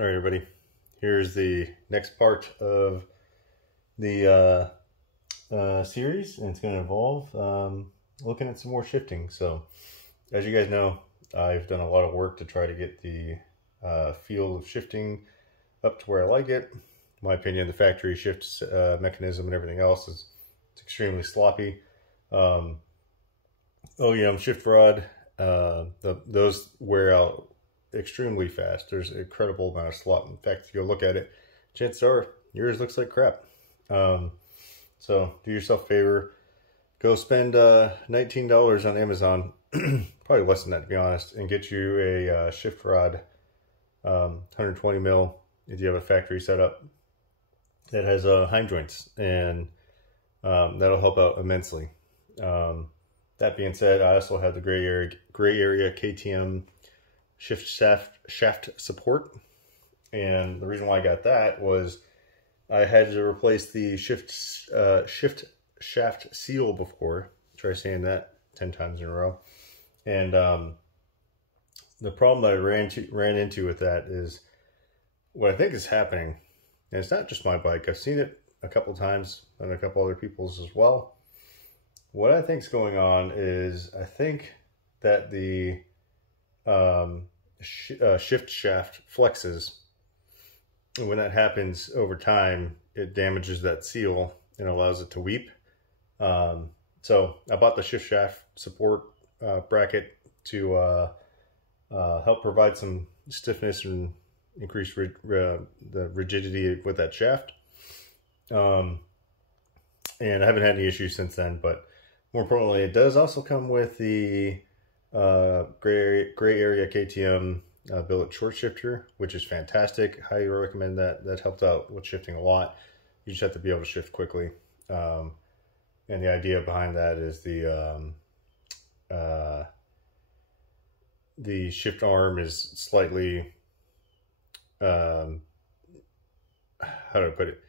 All right, everybody, here's the next part of the series, and it's going to involve looking at some more shifting. So as you guys know, I've done a lot of work to try to get the feel of shifting up to where I like it. In my opinion, the factory shift mechanism and everything else is extremely sloppy. OEM shift rod, those wear out extremely fast. There's an incredible amount of slop. In fact, if you look at it, chances are yours looks like crap. So do yourself a favor, go spend $19 on Amazon, probably less than that to be honest, and get you a shift rod, 120 mil if you have a factory setup that has Heim joints, and that'll help out immensely. That being said, I also have the gray area KTM shift shaft support, and the reason why I got that was I had to replace the shift shaft seal before. Try saying that 10 times in a row, and the problem that I ran into with that is what I think is happening, and it's not just my bike. I've seen it a couple times on a couple other people's as well. What I think is going on is I think that the shift shaft flexes, and when that happens over time, it damages that seal and allows it to weep. So I bought the shift shaft support bracket to help provide some stiffness and increase the rigidity with that shaft. And I haven't had any issues since then, but more importantly, it does also come with the gray area KTM billet short shifter, which is fantastic. Highly recommend that. That helped out with shifting a lot. You just have to be able to shift quickly. And the idea behind that is the shift arm is slightly, how do I put it?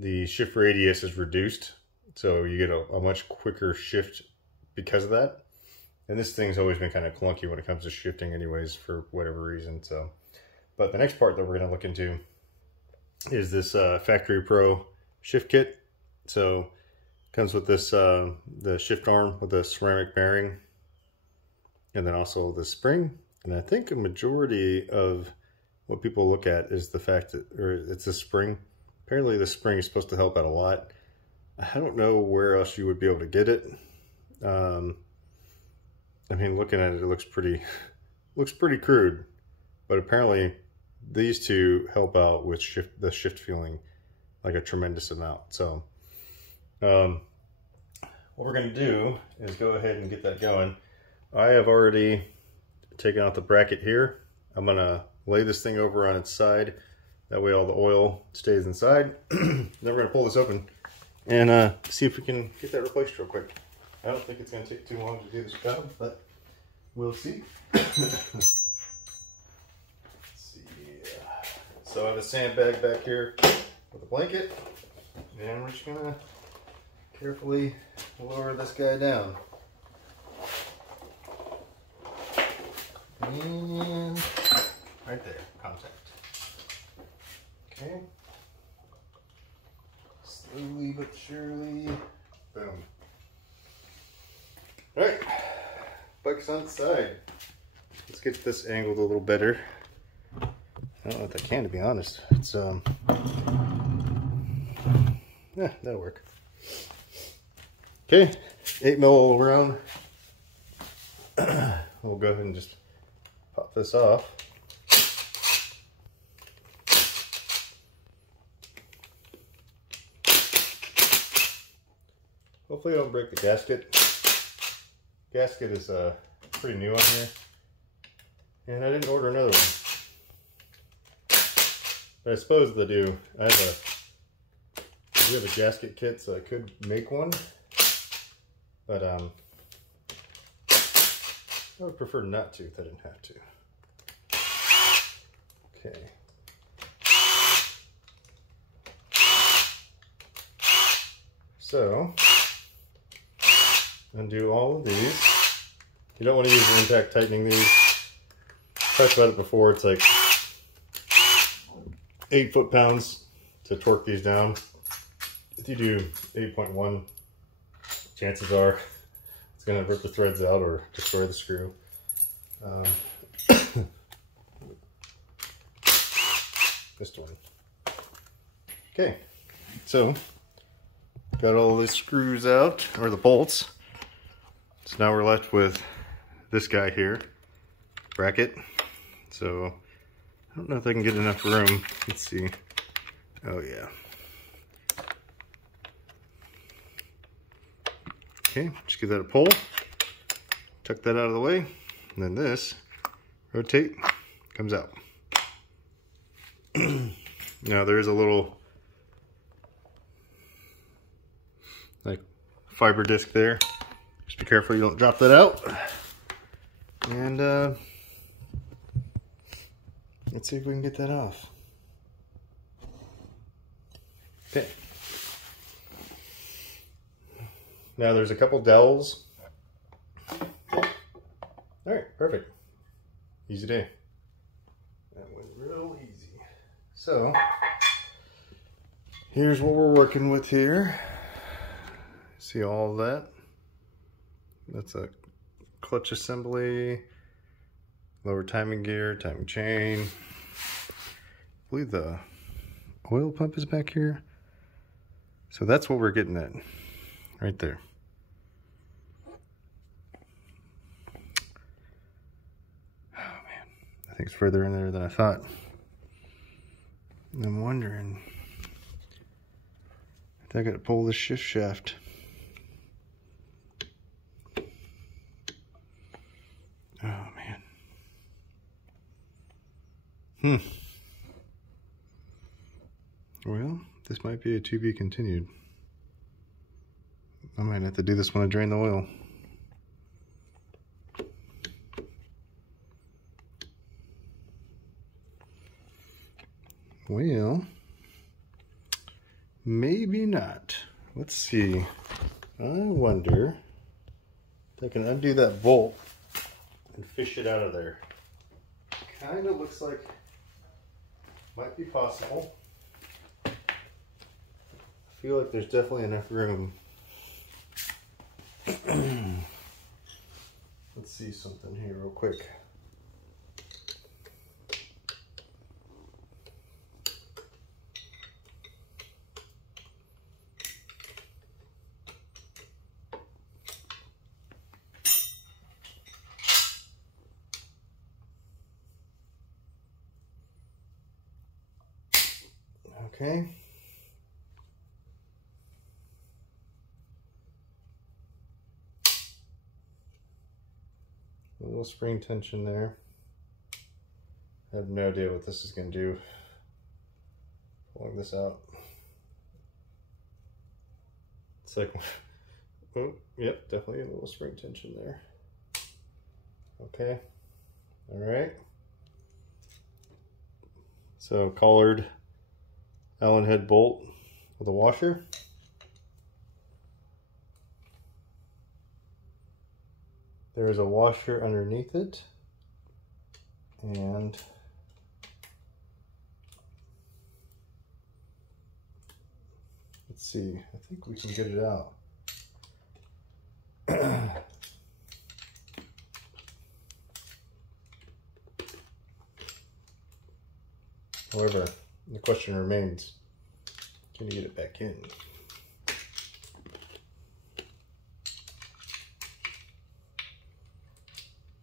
The shift radius is reduced, so you get a much quicker shift because of that. And this thing's always been kind of clunky when it comes to shifting anyways, for whatever reason. So, but the next part that we're going to look into is this Factory Pro shift kit. So it comes with this, the shift arm with a ceramic bearing, and then also the spring. And I think a majority of what people look at is the fact that, or it's the spring. Apparently the spring is supposed to help out a lot. I don't know where else you would be able to get it. I mean, looking at it, it looks pretty crude, but apparently these two help out with the shift feeling like a tremendous amount. So what we're going to do is go ahead and get that going. I have already taken out the bracket here. I'm going to lay this thing over on its side. That way all the oil stays inside. Then we're going to pull this open and see if we can get that replaced real quick. I don't think it's going to take too long to do this job, but we'll see. Let's see. So I have a sandbag back here with a blanket, and we're just going to carefully lower this guy down. And right there, contact. Okay. Slowly but surely. Boom. Alright. Bike's on its side. Let's get this angled a little better. I don't know if I can, to be honest. It's yeah, that'll work. Okay, 8 mil all around. We'll go ahead and just pop this off. Hopefully I don't break the gasket. Gasket is pretty new on here, and I didn't order another one. But I suppose they do. I have a gasket kit, so I could make one, but I would prefer not to if I didn't have to. Okay. So undo all of these. You don't want to use impact tightening these. I've talked about it before. It's like 8 foot-pounds to torque these down. If you do 8.1, chances are it's going to rip the threads out or destroy the screw. This one. Okay, so got all the screws out, or the bolts. So now we're left with this guy here, bracket. So I don't know if I can get enough room. Let's see. Oh yeah. Okay, just give that a pull. Tuck that out of the way. And then this, rotate, comes out. Now there is a little like fiber disc there. Just be careful you don't drop that out. And let's see if we can get that off. Okay. Now there's a couple dowels. All right, perfect. Easy day. That went real easy. So here's what we're working with here. See all of that? That's a clutch assembly, lower timing gear, timing chain. I believe the oil pump is back here. So that's what we're getting at right there. Oh man, I think it's further in there than I thought. I'm wondering if I gotta pull the shift shaft. Oh man. Well, this might be a to be continued. I might have to do this when I drain the oil. Well, maybe not. Let's see. I wonder if I can undo that bolt and fish it out of there. Kind of looks like might be possible. I feel like there's definitely enough room. Let's see something here real quick. Okay. A little spring tension there. I have no idea what this is going to do. Pulling this out. It's like, oh, yep, definitely a little spring tension there. Okay. All right. So collared Allen head bolt with a washer. There's a washer underneath it, and let's see, I think we can get it out. However, the question remains, can you get it back in?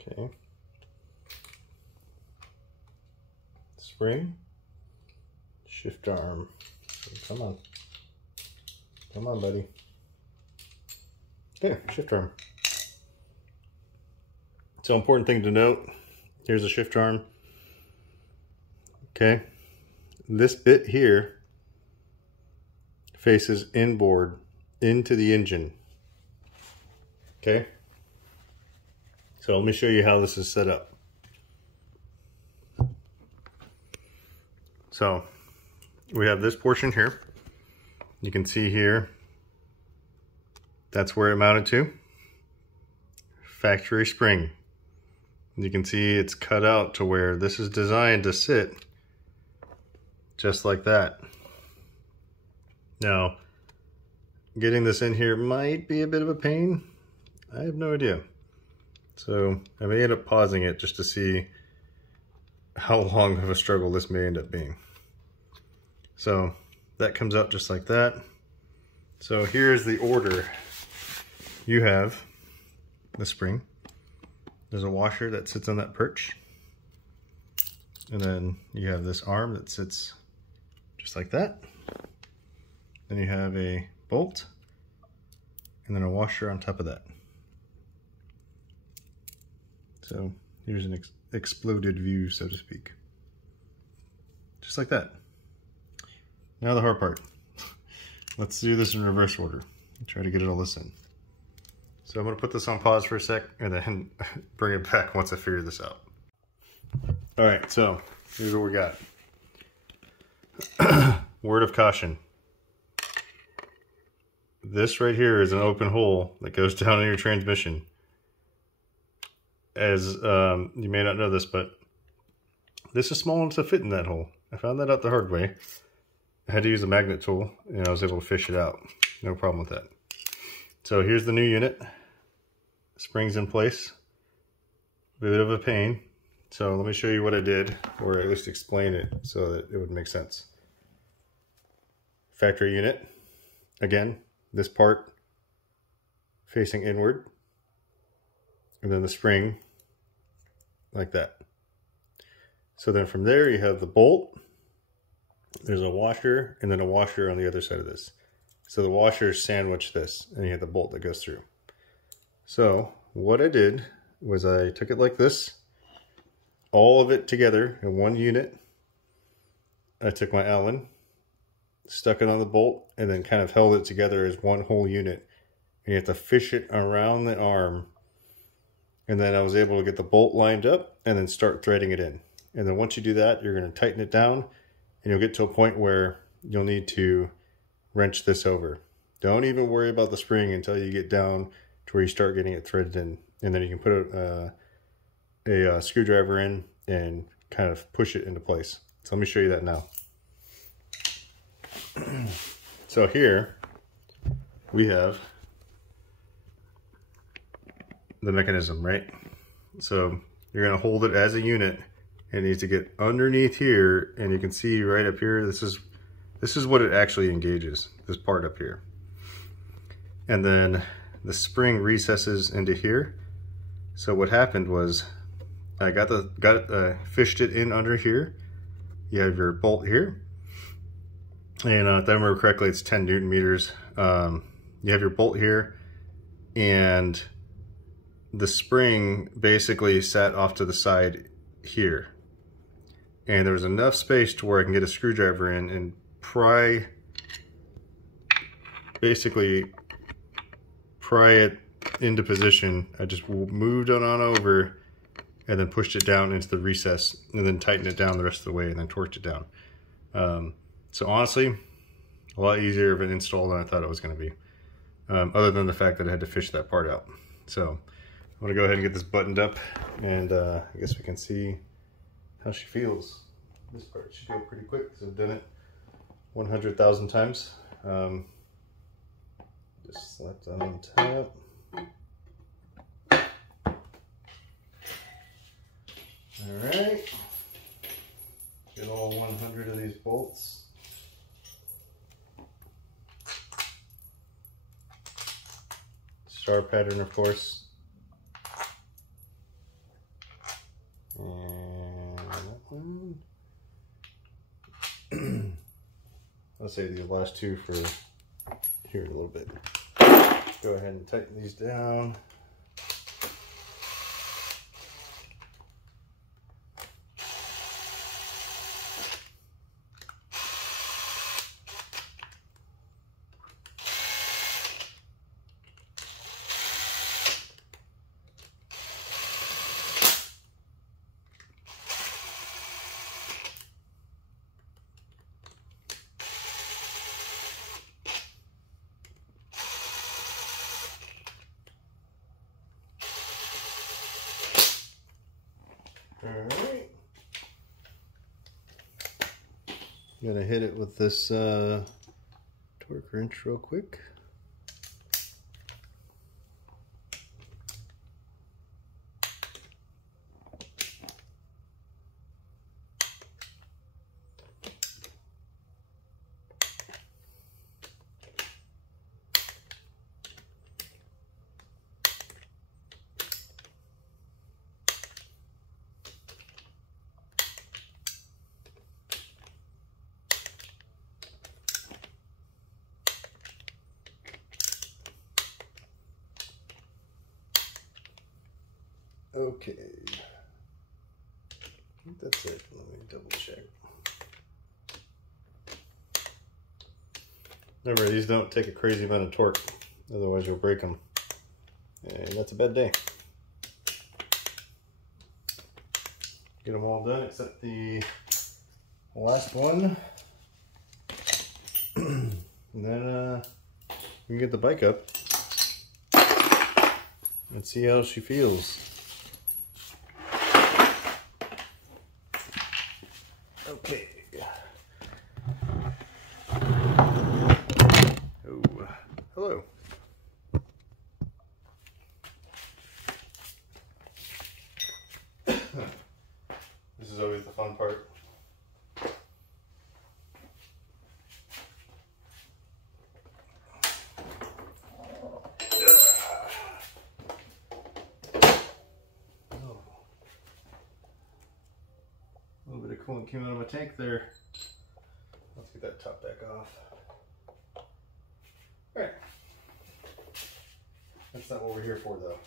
Okay. Spring, shift arm. Come on. Come on, buddy. Okay, shift arm. So, important thing to note, here's a shift arm. Okay. This bit here faces inboard into the engine. Okay. So let me show you how this is set up. So we have this portion here. You can see here, that's where it mounted to. Factory spring. You can see it's cut out to where this is designed to sit just like that. Now, getting this in here might be a bit of a pain. I have no idea. So I may end up pausing it just to see how long of a struggle this may end up being. So that comes out just like that. So here's the order. You have the spring. There's a washer that sits on that perch. And then you have this arm that sits just like that. Then you have a bolt and then a washer on top of that. So here's an exploded view, so to speak. Just like that. Now the hard part. Let's do this in reverse order. Try to get it all this in. So I'm going to put this on pause for a sec and then bring it back once I figure this out. Alright, so here's what we got. Word of caution. This right here is an open hole that goes down in your transmission. As you may not know this, but this is small enough to fit in that hole. I found that out the hard way. I had to use a magnet tool and I was able to fish it out. No problem with that. So here's the new unit. Springs in place. A bit of a pain. So let me show you what I did, or at least explain it so that it would make sense. Factory unit. Again, this part facing inward. And then the spring like that. So then from there you have the bolt. There's a washer and then a washer on the other side of this. So the washer sandwiched this and you have the bolt that goes through. So what I did was I took it like this, all of it together in one unit. I took my Allen, stuck it on the bolt, and then kind of held it together as one whole unit. And you have to fish it around the arm. And then I was able to get the bolt lined up and then start threading it in. And then once you do that, you're going to tighten it down and you'll get to a point where you'll need to wrench this over. Don't even worry about the spring until you get down to where you start getting it threaded in. And then you can put a screwdriver in and kind of push it into place. So let me show you that now. So here we have the mechanism, right? So you're going to hold it as a unit. It needs to get underneath here, and you can see right up here, this is what it actually engages, this part up here. And then the spring recesses into here. So what happened was I fished it in under here. You have your bolt here. And if I remember correctly, it's 10 Newton meters. You have your bolt here, and the spring basically sat off to the side here. And there was enough space to where I can get a screwdriver in and basically pry it into position. I just moved it on over and then pushed it down into the recess and then tightened it down the rest of the way and then torqued it down. So honestly, a lot easier of an install than I thought it was going to be. Other than the fact that I had to fish that part out. So I'm going to go ahead and get this buttoned up, and I guess we can see how she feels. This part should go pretty quick because I've done it 100,000 times. Just slap that on top. Alright. Get all 100 of these bolts. Star pattern, of course. And that one. Let's say the last two for here a little bit. Go ahead and tighten these down. gonna hit it with this torque wrench real quick. Okay, I think that's it. Let me double check. Remember, these don't take a crazy amount of torque, otherwise you'll break them, and that's a bad day. Get them all done except the last one, and then we can get the bike up and see how she feels. Okay. Oh, hello. This is always the fun part. A little bit of coolant came out of my tank there. Let's get that top back off. Alright. That's not what we're here for though.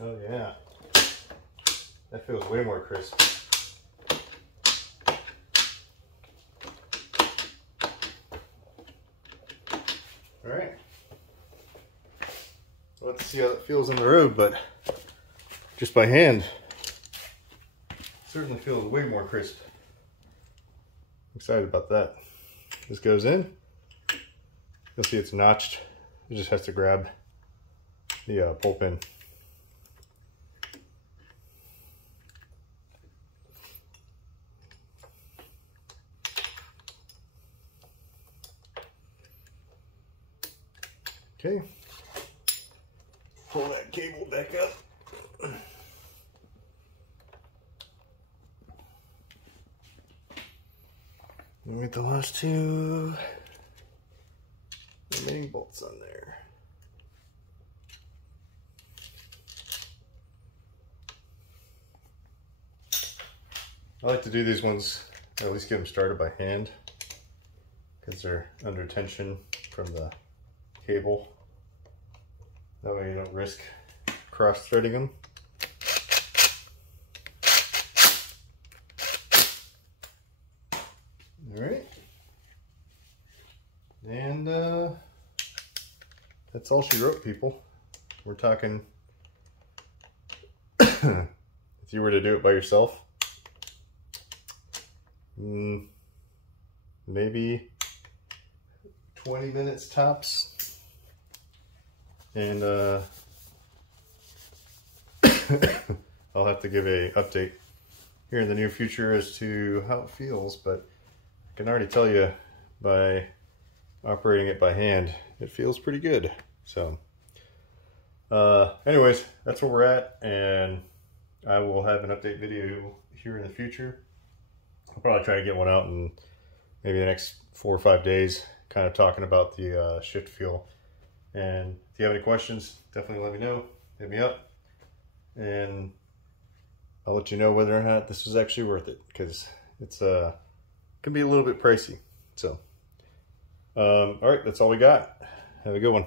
Oh yeah. That feels way more crisp. Alright, let's see how it feels on the road, but just by hand, certainly feels way more crisp. I'm excited about that. This goes in, you'll see it's notched. It just has to grab the pull pin. Okay, pull that cable back up. And get the last two remaining bolts on there. I like to do these ones, at least get them started by hand, because they're under tension from the cable. That way you don't risk cross-threading them. Alright. And that's all she wrote, people. We're talking, if you were to do it by yourself, maybe 20 minutes tops. And I'll have to give a update here in the near future as to how it feels, but I can already tell you by operating it by hand, it feels pretty good. So anyways, that's where we're at, and I will have an update video here in the future. I'll probably try to get one out in maybe the next 4 or 5 days, kind of talking about the shift feel. And if you have any questions, definitely let me know. Hit me up, and I'll let you know whether or not this was actually worth it, because it's can be a little bit pricey. So all right, that's all we got. Have a good one.